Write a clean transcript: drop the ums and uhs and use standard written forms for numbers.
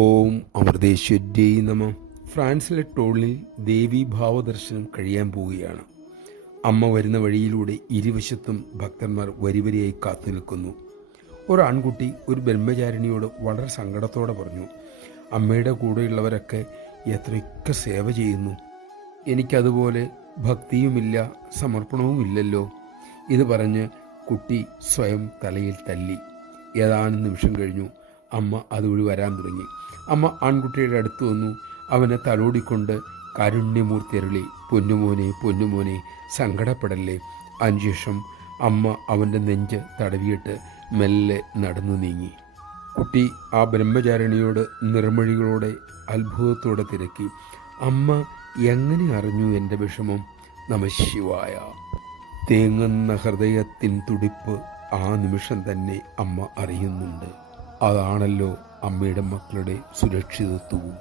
ഓം അമൃതേശ്വര്യൈ നമ. ഫ്രാൻസിലെ ടോളിൽ ദേവീ ഭാവദർശനം കഴിയാൻ പോവുകയാണ്. അമ്മ വരുന്ന വഴിയിലൂടെ ഇരുവശത്തും ഭക്തന്മാർ വരിവരിയായി കാത്തു നിൽക്കുന്നു. ഒരു ആൺകുട്ടി ഒരു ബ്രഹ്മചാരിണിയോട് വളരെ സങ്കടത്തോടെ പറഞ്ഞു, അമ്മയുടെ കൂടെയുള്ളവരൊക്കെ എത്രയൊക്കെ സേവ ചെയ്യുന്നു, എനിക്കതുപോലെ ഭക്തിയുമില്ല, സമർപ്പണവുമില്ലല്ലോ. ഇത് പറഞ്ഞ് കുട്ടി സ്വയം തലയിൽ തല്ലി. ഏതാനും നിമിഷം കഴിഞ്ഞു അമ്മ അതുവഴി വരാൻ തുടങ്ങി. അമ്മ ആൺകുട്ടിയുടെ അടുത്ത് വന്നു. അവനെ തലോടിക്കൊണ്ട് കാരുണ്യമൂർത്തി അരുളി, പൊന്നുമോനെ പൊന്നുമോനെ, സങ്കടപ്പെടല്ലേ. അതിനുശേഷം അമ്മ അവൻ്റെ നെഞ്ച് തടവിയിട്ട് മെല്ലെ നടന്നു നീങ്ങി. കുട്ടി ആ ബ്രഹ്മചാരിണിയോട് നിർമ്മഴികളോടെ അത്ഭുതത്തോടെ തിരക്കി, അമ്മ എങ്ങനെ അറിഞ്ഞു എൻ്റെ വിഷമം? നമഃശിവായ. തേങ്ങുന്ന ഹൃദയത്തിൻ തുടിപ്പ് ആ നിമിഷം തന്നെ അമ്മ അറിയുന്നുണ്ട്. അതാണല്ലോ അമ്മയുടെ മക്കളുടെ സുരക്ഷിതത്വവും.